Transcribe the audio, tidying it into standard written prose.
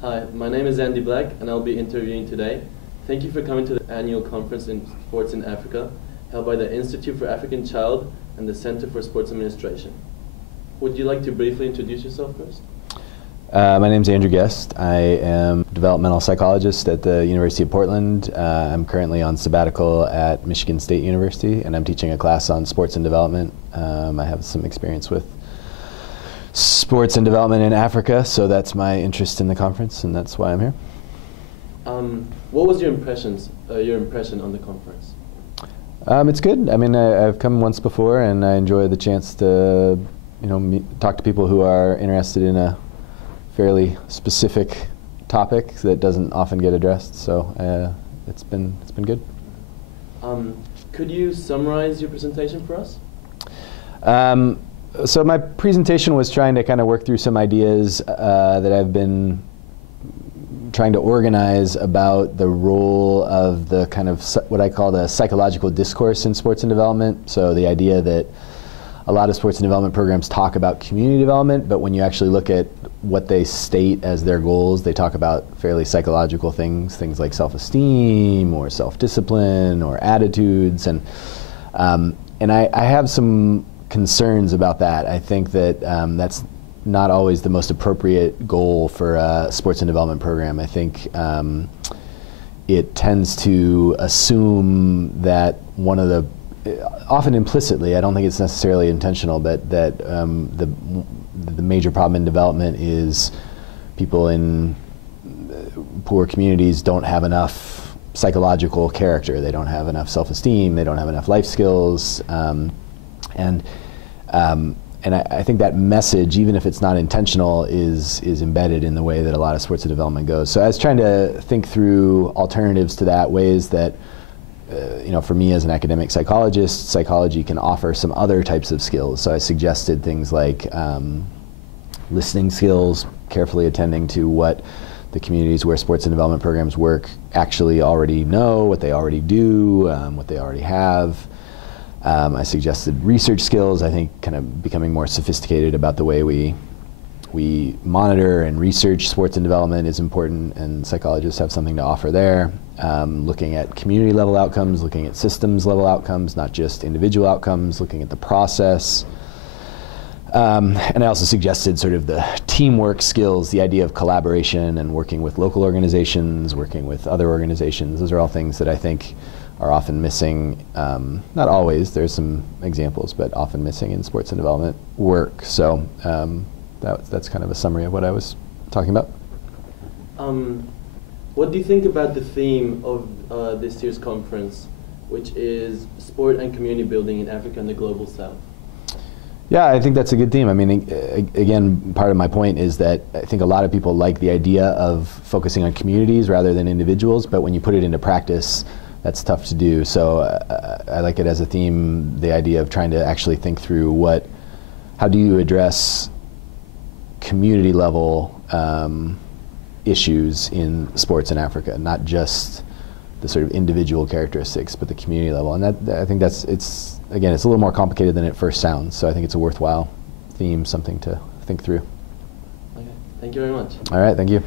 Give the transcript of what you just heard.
Hi, my name is Andy Black and I'll be interviewing today. Thank you for coming to the annual conference in Sports in Africa, held by the Institute for African Child and the Center for Sports Administration. Would you like to briefly introduce yourself first? My name is Andrew Guest. I am a developmental psychologist at the University of Portland. I'm currently on sabbatical at Michigan State University, and I'm teaching a class on sports and development. I have some experience with sports and development in Africa, so that's my interest in the conference, and that's why I'm here. What was your impression on the conference? It's good. I mean, I've come once before, and I enjoy the chance to, talk to people who are interested in a fairly specific topic that doesn't often get addressed. So it's been good. Could you summarize your presentation for us? So my presentation was trying to kind of work through some ideas that I've been trying to organize about the role of the kind of what I call the psychological discourse in sports and development. So the idea that a lot of sports and development programs talk about community development, but when you actually look at what they state as their goals, they talk about fairly psychological things like self-esteem or self-discipline or attitudes, and I have some concerns about that. I think that that's not always the most appropriate goal for a sports and development program. I think it tends to assume that one of the, often implicitly, I don't think it's necessarily intentional, but that the major problem in development is people in poor communities don't have enough psychological character. They don't have enough self-esteem. They don't have enough life skills. And I think that message, even if it's not intentional, is embedded in the way that a lot of sports and development goes. So I was trying to think through alternatives to that, ways that, for me as an academic psychologist, psychology can offer some other types of skills. So I suggested things like listening skills, carefully attending to what the communities where sports and development programs work actually already know, what they already do, what they already have. I suggested research skills. I think kind of becoming more sophisticated about the way we monitor and research sports and development is important, and psychologists have something to offer there. Looking at community level outcomes, looking at systems level outcomes, not just individual outcomes, looking at the process. And I also suggested sort of the teamwork skills, the idea of collaboration and working with local organizations, working with other organizations. Those are all things that I think are often missing, not always, there's some examples, but often missing in sports and development work. So that's kind of a summary of what I was talking about. What do you think about the theme of this year's conference, which is sport and community building in Africa and the Global South? Yeah, I think that's a good theme. I mean, again, part of my point is that I think a lot of people like the idea of focusing on communities rather than individuals, but when you put it into practice, that's tough to do. So I like it as a theme, the idea of trying to actually think through how do you address community level issues in sports in Africa, not just the sort of individual characteristics, but the community level. And I think it's a little more complicated than it first sounds. So I think it's a worthwhile theme, something to think through. Okay, thank you very much. All right, thank you.